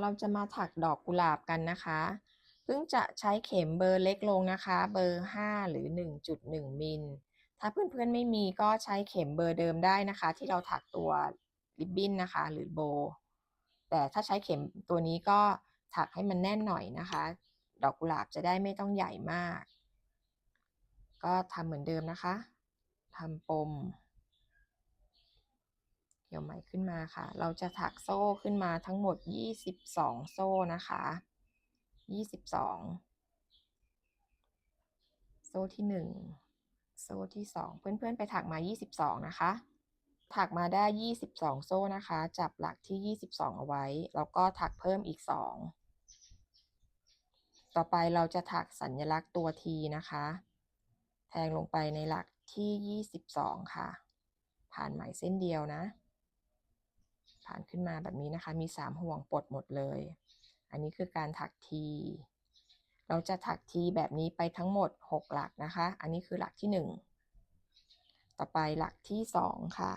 เราจะมาถักดอกกุหลาบกันนะคะเพิ่งจะใช้เข็มเบอร์เล็กลงนะคะ เบอร์ 5 หรือ 1.1 มิล ถ้าเพื่อนๆไม่มีก็ใช้เข็มเบอร์เดิมได้นะคะ ที่เราถักตัวริบบิ้นนะคะ หรือโบ แต่ถ้าใช้เข็มตัวนี้ก็ถักให้มันแน่นหน่อยนะคะ ดอกกุหลาบจะได้ไม่ต้องใหญ่มาก ก็ทำเหมือนเดิมนะคะทำปม เกี่ยวไหมขึ้นมาค่ะ เราจะถักโซ่ขึ้นมาทั้งหมด 22 โซ่นะคะ 22 โซ่ที่ 1 โซ่ที่ 2 เพื่อนๆไปถักมา 22 นะคะ ถักมาได้ 22 โซ่นะคะ จับหลักที่ 22 เอาไว้ แล้วก็ถักเพิ่มอีก 2 ต่อไปเราจะถักสัญลักษณ์ตัว T นะคะ แทงลงไปในหลักที่ 22 ค่ะ ผ่านไหมเส้นเดียวนะ ผ่านขึ้นมาแบบนี้นะคะ มี 3 ห่วงปลดหมดเลย อันนี้คือการถักที เราจะถักทีแบบนี้ไปทั้งหมด 6 หลักนะคะ อันนี้คือหลักที่ 1 ต่อไปหลักที่ 2 ค่ะ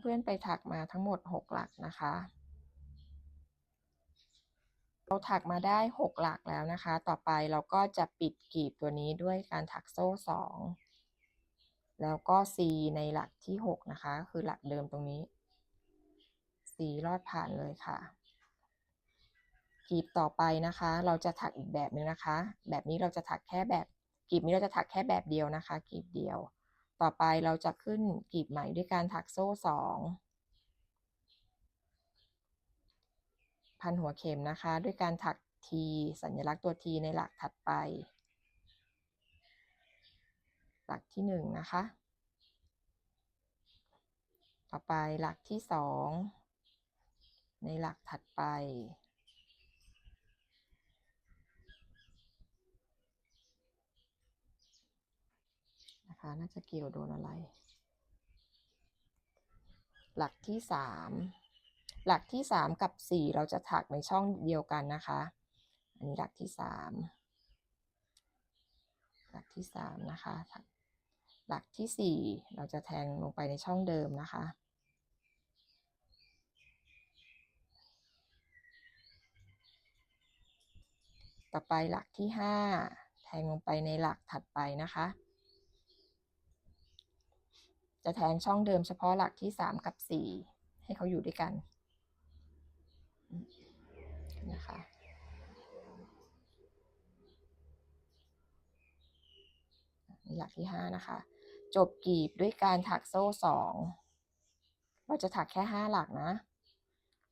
เพื่อนๆไปถักมาทั้งหมด 6 หลักนะคะ เราถักมาได้ 6 หลักแล้วนะคะ ต่อไปเราก็จะปิดกลีบตัวนี้ด้วยการถักโซ่ 2 แล้วก็ C ในหลักที่ 6 นะคะ คือหลักเดิมตรงนี้ C ลอดผ่านเลยค่ะกลีบต่อไปนะคะ เราจะถักอีกแบบนึงนะคะ แบบนี้เราจะถักแค่แบบกลีบนี้เราจะถักแค่แบบเดียวนะคะกลีบเดียว ต่อไปเราจะขึ้นกลีบใหม่ด้วยการถักโซ่ 2 พันหัวเข็มนะคะ ด้วยการถักทีสัญลักษณ์ตัวทีในหลักถัดไป หลักที่หนึ่งนะคะ ต่อไปหลักที่สองในหลักถัดไป นะคะ น่าจะเกี่ยวโดนอะไร หลักที่สาม หลักที่ 3 กับ 4 เราจะถักในช่องเดียวกันนะคะ อันนี้หลักที่ 3 หลักที่ 3 นะคะ หลักที่ 4 เราจะแทงลงไปในช่องเดิมนะคะต่อไปหลักที่ 5 แทงลงไปในหลักถัดไปนะคะ จะแทงช่องเดิมเฉพาะหลักที่ 3 กับ 4 ให้เขาอยู่ด้วยกันนะคะนี่ หลักที่ห้านะคะ จบกีบด้วยการถักโซ่สองเราจะถักแค่ห้าหลักนะ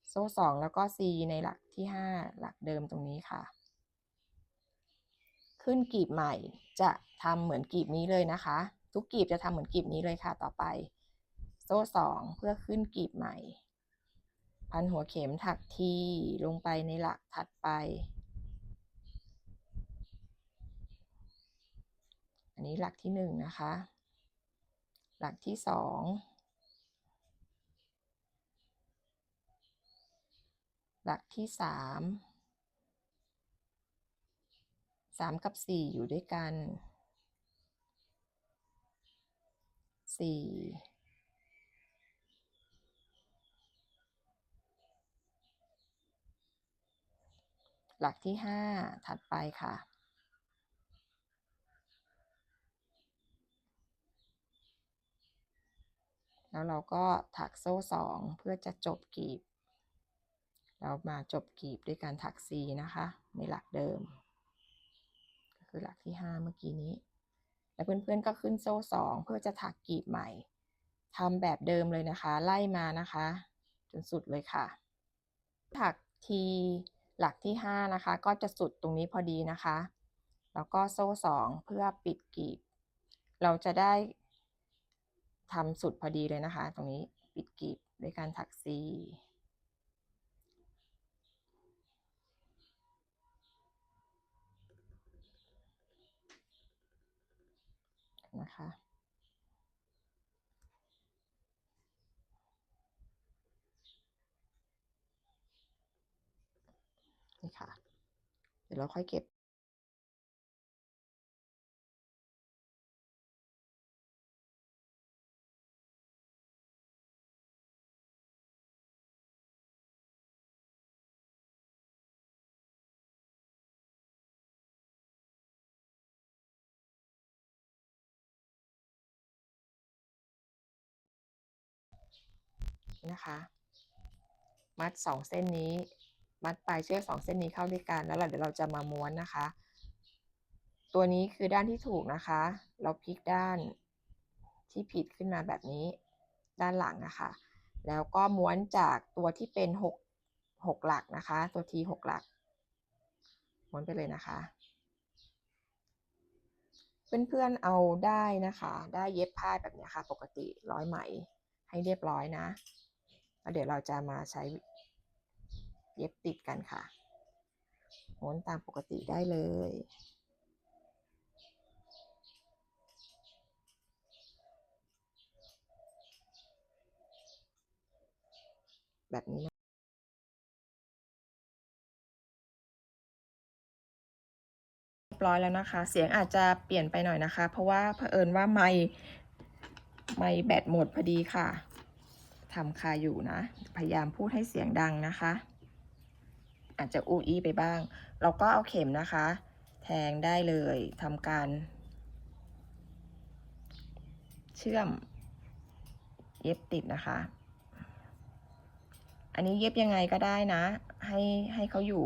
โซ่สองแล้วก็ C ในหลักที่ห้าหลักเดิมตรงนี้ค่ะ ขึ้นกีบใหม่จะทำเหมือนกีบนี้เลยนะคะ ทุกกีบจะทำเหมือนกีบนี้เลยค่ะ ต่อไป โซ่สองเพื่อขึ้นกีบใหม่ พันหัวเข็มถักทีลงไปในหลักถัดไป อันนี้หลักที่หนึ่งนะคะ หลักที่สองหลักที่สามสามกับสี่อยู่ด้วยกันสี่หลักที่ห้าถัดไปค่ะ แล้วเราก็ถักโซ่สองเพื่อจะจบกลีบ เรามาจบกลีบด้วยการถัก C นะคะ ในหลักเดิม ก็คือหลักที่ห้าเมื่อกี้นี้ แล้วเพื่อนๆก็ขึ้นโซ่สองเพื่อจะถักกลีบใหม่ทำแบบเดิมเลยนะคะ ไล่มานะคะ จนสุดเลยค่ะ ถักทีหลักที่ 5 นะคะ ก็จะสุดตรงนี้พอดีนะคะ แล้วก็โซ่2เพื่อปิดกลีบ เราจะได้ ทำสุดพอดีเลยนะคะ ตรงนี้ปิดกลีบด้วยการถักซีนะคะนี่ค่ะ เดี๋ยวเราค่อยเก็บ นะคะ มัดสองเส้นนี้ มัดปลายเชือกสองเส้นนี้เข้าด้วยกัน แล้วเราเดี๋ยวเราจะมาม้วนนะคะ ตัวนี้คือด้านที่ถูกนะคะ เราพลิกด้านที่ผิดขึ้นมาแบบนี้ ด้านหลังนะคะ แล้วก็ม้วนจากตัวที่เป็นหกหกหลักนะคะ ตัวทีหกหลัก ม้วนไปเลยนะคะเพื่อนๆเอาได้นะคะ ได้เย็บผ้าแบบนี้ค่ะ ปกติร้อยไหมให้เรียบร้อยนะ แล้วเดี๋ยวเราจะมาใช้เย็บติดกันค่ะม้วนตามปกติได้เลยแบบนี้นะร้อยแล้วนะคะ เสียงอาจจะเปลี่ยนไปหน่อยนะคะ เพราะว่าเผอิญว่าไมค์ไมค์แบตหมดพอดีค่ะ ทำคาอยู่นะ พยายามพูดให้เสียงดังนะคะ อาจจะอูอีไปบ้าง เราก็เอาเข็มนะคะ แทงได้เลยทำการ เชื่อม เย็บติดนะคะ อันนี้เย็บยังไงก็ได้นะ ให้ให้เขาอยู่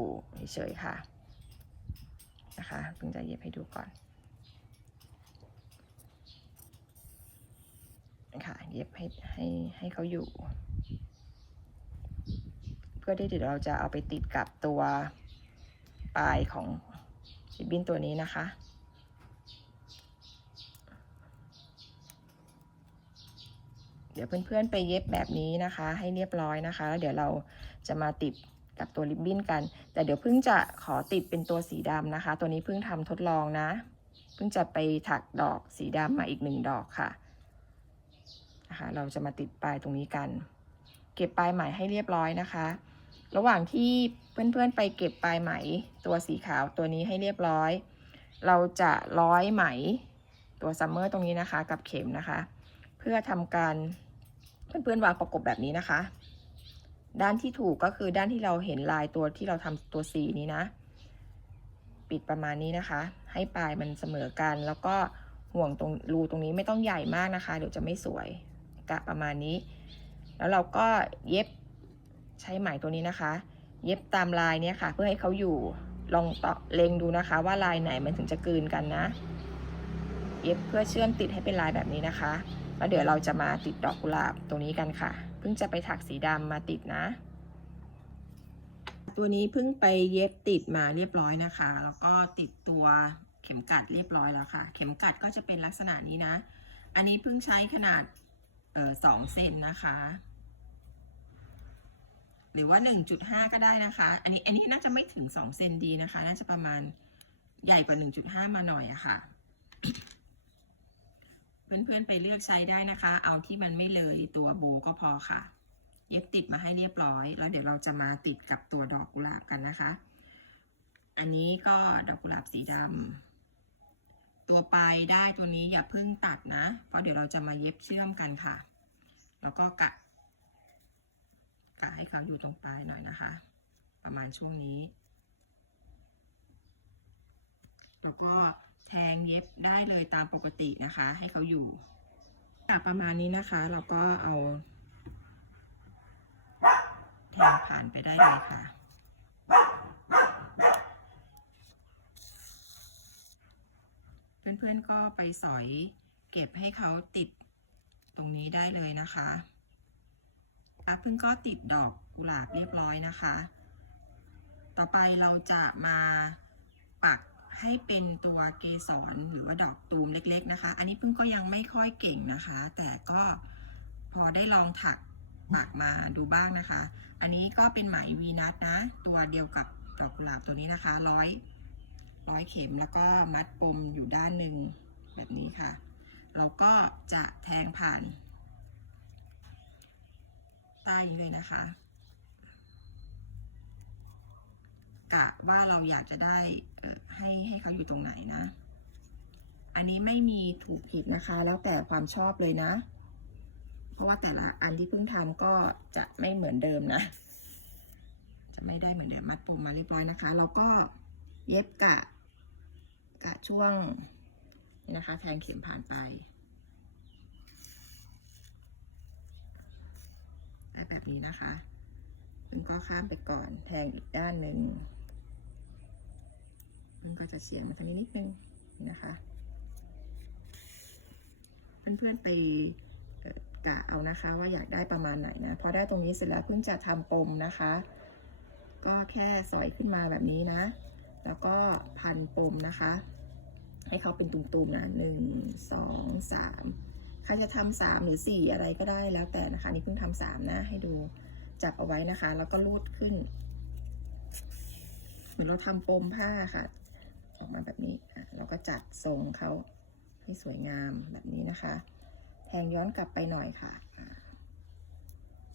เฉยๆค่ะ นะคะเพิ่งจะเย็บให้ดูก่อน ค่ะ เย็บให้ให้ให้เขาอยู่ เพื่อที่เดี๋ยวเราจะเอาไปติดกับตัวปลายของริบบิ้นตัวนี้นะคะ เดี๋ยวเพื่อนๆไปเย็บแบบนี้นะคะ ให้เรียบร้อยนะคะ แล้วเดี๋ยวเราจะมาติดกับตัวริบบิ้นกัน แต่เดี๋ยวเพิ่งจะขอติดเป็นตัวสีดำนะคะ ตัวนี้เพิ่งทำทดลองนะ เพิ่งจะไปถักดอกสีดำมาอีกหนึ่งดอกค่ะ นะคะเราจะมาติดปลายตรงนี้กัน เก็บปลายไหมให้เรียบร้อยนะคะ ระหว่างที่เพื่อนๆไปเก็บปลายไหมตัวสีขาวตัวนี้ให้เรียบร้อย เราจะร้อยไหมตัวซัมเมอร์ตรงนี้นะคะ กับเข็มนะคะ เพื่อทำการเพื่อนๆวางประกบแบบนี้นะคะ ด้านที่ถูกก็คือด้านที่เราเห็นลายตัวที่เราทำตัวสีนี้นะ ปิดประมาณนี้นะคะ ให้ปลายมันเสมอกันแล้วก็ห่วงตรงรูตรงนี้ไม่ต้องใหญ่มากนะคะ เดี๋ยวจะไม่สวย กะประมาณนี้ แล้วเราก็เย็บใช้ไหมตัวนี้นะคะ เย็บตามลายเนี้ยค่ะ เพื่อให้เขาอยู่ลองต่อเล็งดูนะคะ ว่าลายไหนมันถึงจะกลืนกันนะ เย็บเพื่อเชื่อมติดให้เป็นลายแบบนี้นะคะแล้วเดี๋ยวเราจะมาติดดอกกุหลาบตรงนี้กันค่ะ เพิ่งจะไปถักสีดำมาติดนะ ตัวนี้เพิ่งไปเย็บติดมาเรียบร้อยนะคะ แล้วก็ติดตัวเข็มกัดเรียบร้อยแล้วค่ะ เข็มกัดก็จะเป็นลักษณะนี้นะ อันนี้เพิ่งใช้ขนาด สองเซนนะคะ หรือว่าหนึ่งจุดห้าก็ได้นะคะ อันนี้อันนี้น่าจะไม่ถึงสองเซนดีนะคะ น่าจะประมาณใหญ่กว่าหนึ่งจุดห้ามาหน่อยอะค่ะ เพื่อนๆไปเลือกใช้ได้นะคะ เอาที่มันไม่เลยตัวโบก็พอค่ะ เย็บติดมาให้เรียบร้อย แล้วเดี๋ยวเราจะมาติดกับตัวดอกกุหลาบกันนะคะ อันนี้ก็ดอกกุหลาบสีดำ ตัวปลายได้ตัวนี้อย่าเพิ่งตัดนะ เพราะเดี๋ยวเราจะมาเย็บเชื่อมกันค่ะ แล้วก็กะกะให้เขาอยู่ตรงปลายหน่อยนะคะ ประมาณช่วงนี้ แล้วก็แทงเย็บได้เลยตามปกตินะคะ ให้เขาอยู่กะประมาณนี้นะคะ เราก็เอาแทงผ่านไปได้เลยค่ะ เพื่อนๆก็ไปสอยเก็บให้เขาติดตรงนี้ได้เลยนะคะอะเพิ่งก็ติดดอกกุหลาบเรียบร้อยนะคะ ต่อไปเราจะมาปักให้เป็นตัวเกสรหรือว่าดอกตูมเล็กๆนะคะ อันนี้เพิ่งก็ยังไม่ค่อยเก่งนะคะ แต่ก็พอได้ลองถักปักมาดูบ้างนะคะ อันนี้ก็เป็นไหมวีนัทนะ ตัวเดียวกับดอกกุหลาบตัวนี้นะคะร้อย ร้อยเข็มแล้วก็มัดปมอยู่ด้านหนึ่งแบบนี้ค่ะ เราก็จะแทงผ่านใต้นี้เลยนะคะ กะว่าเราอยากจะได้ให้ให้เขาอยู่ตรงไหนนะ อันนี้ไม่มีถูกผิดนะคะ แล้วแต่ความชอบเลยนะ เพราะว่าแต่ละอันที่เพิ่งทำก็จะไม่เหมือนเดิมนะ จะไม่ได้เหมือนเดิมมัดปมมาเรียบร้อยนะคะ แล้วก็ เย็บกะ กะช่วงนี่นะคะ แทงเข็มผ่านไปได้แบบนี้นะคะพึ่งก็ข้ามไปก่อนแทงอีกด้านหนึ่งพึ่งก็จะเฉียงมาทางนี้นิดนึงนะคะ เพื่อนๆไปเอ่อกะเอานะคะว่าอยากได้ประมาณไหนนะ พอได้ตรงนี้เสร็จแล้วเพิ่งจะทำปมนะคะ ก็แค่สอยขึ้นมาแบบนี้นะ แล้วก็พันปมนะคะ ให้เขาเป็นตุ่มๆนะหนึ่งสองสามใครจะทำสามหรือสี่อะไรก็ได้แล้วแต่นะคะนี่เพิ่งทำสามนะให้ดูจับเอาไว้นะคะ แล้วก็ลูดขึ้น เหมือนเราทำปมผ้าค่ะ ออกมาแบบนี้อะเราก็จัดทรงเขาให้สวยงามแบบนี้นะคะ แทงย้อนกลับไปหน่อยค่ะ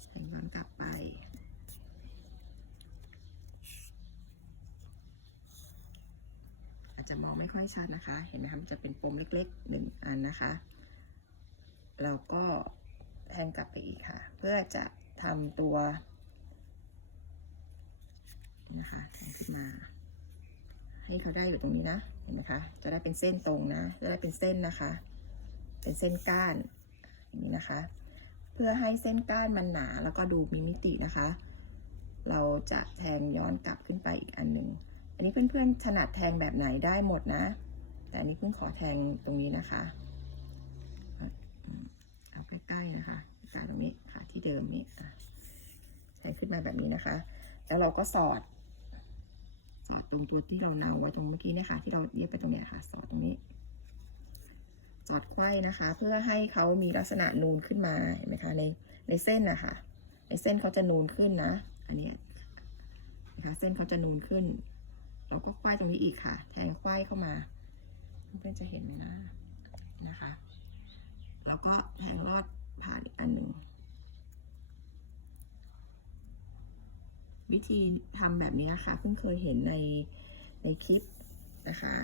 แทงย้อนกลับไป อา จจะมองไม่ค่อยชัดนะคะ เห็นไหมคะมันจะเป็นปมเล็กๆหนึ่งอันนะคะ เราก็แทงกลับไปอีกค่ะ เพื่อจะทำตัวนะคะขึ้นมา ให้เขาได้อยู่ตรงนี้นะ เห็นไหมคะ จะได้เป็นเส้นตรงนะ จะได้เป็นเส้นนะคะ เป็นเส้นก้านอย่างนี้นะคะ เพื่อให้เส้นก้านมันหนาแล้วก็ดูมีมิตินะคะ เราจะแทงย้อนกลับขึ้นไปอีกอันหนึ่ง อันนี้เพื่อนๆถนัดแทงแบบไหนได้หมดนะ แต่อันนี้เพิ่งขอแทงตรงนี้นะคะเอาใกล้ๆนะคะกลางตรงนี้ค่ะที่เดิมนี้แทงขึ้นมาแบบนี้นะคะ แล้วเราก็สอด สอดตรงตัวที่เราเนาไว้ตรงเมื่อกี้เนี่ยค่ะ ที่เราเย็บไปตรงเนี้ยค่ะ สอดตรงนี้สอดไขว้นะคะ เพื่อให้เขามีลักษณะนูนขึ้นมาเห็นไหมคะในในเส้นนะคะในเส้นเขาจะนูนขึ้นนะ อันเนี้ยนะคะเส้นเขาจะนูนขึ้น เราก็ควายตรงนี้อีกค่ะ แทงควายเข้ามาเพื่อนจะเห็นไหมนะนะคะ แล้วก็แทงลอดผ่านอีกอันหนึ่งวิธีทำแบบนี้นะคะเพิ่งเคยเห็นในในคลิปนะคะ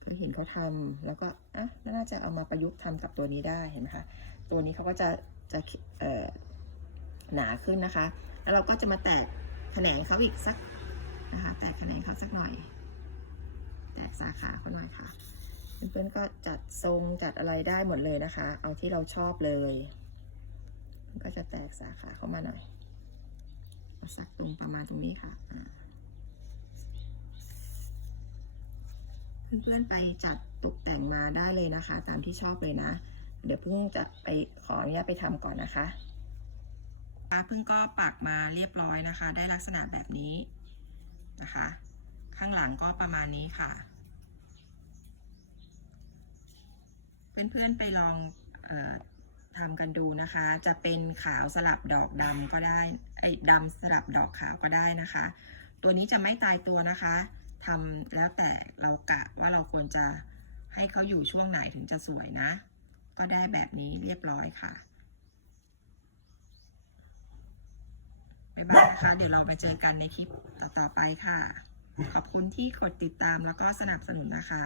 เคยเห็นเขาทำแล้วก็อะน่าจะเอามาประยุกต์ทำกับตัวนี้ได้เห็นไหมคะตัวนี้เขาก็จะจะเอ่อหนาขึ้นนะคะ แล้วเราก็จะมาแตกแขนงเขาอีกสัก นะคะ แตกแขนงเขาสักหน่อย แตกสาขาเขาหน่อยค่ะ เพื่อนๆก็จัดทรงจัดอะไรได้หมดเลยนะคะ เอาที่เราชอบเลย มันก็จะแตกสาขาเข้ามาหน่อยเอาสักตรงประมาณตรงนี้ค่ะอ่าเพื่อนๆไปจัดตกแต่งมาได้เลยนะคะ ตามที่ชอบเลยนะ เดี๋ยวเพิ่งจะไปขออนุญาตไปทำก่อนนะคะเพิ่งก็ปักมาเรียบร้อยนะคะ ได้ลักษณะแบบนี้ นะคะ ข้างหลังก็ประมาณนี้ค่ะ เพื่อนๆไปลองออทำกันดูนะคะ จะเป็นขาวสลับดอกดำก็ได้ไอ้ดำสลับดอกขาวก็ได้นะคะ ตัวนี้จะไม่ตายตัวนะคะทำแล้วแต่เรากะว่าเราควรจะให้เขาอยู่ช่วงไหนถึงจะสวยนะ ก็ได้แบบนี้เรียบร้อยค่ะ บ๊ายบายนะคะเดี๋ยวเราไปเจอกันในคลิปต่อๆไปค่ะ ขอบคุณที่กดติดตามแล้วก็สนับสนุนนะคะ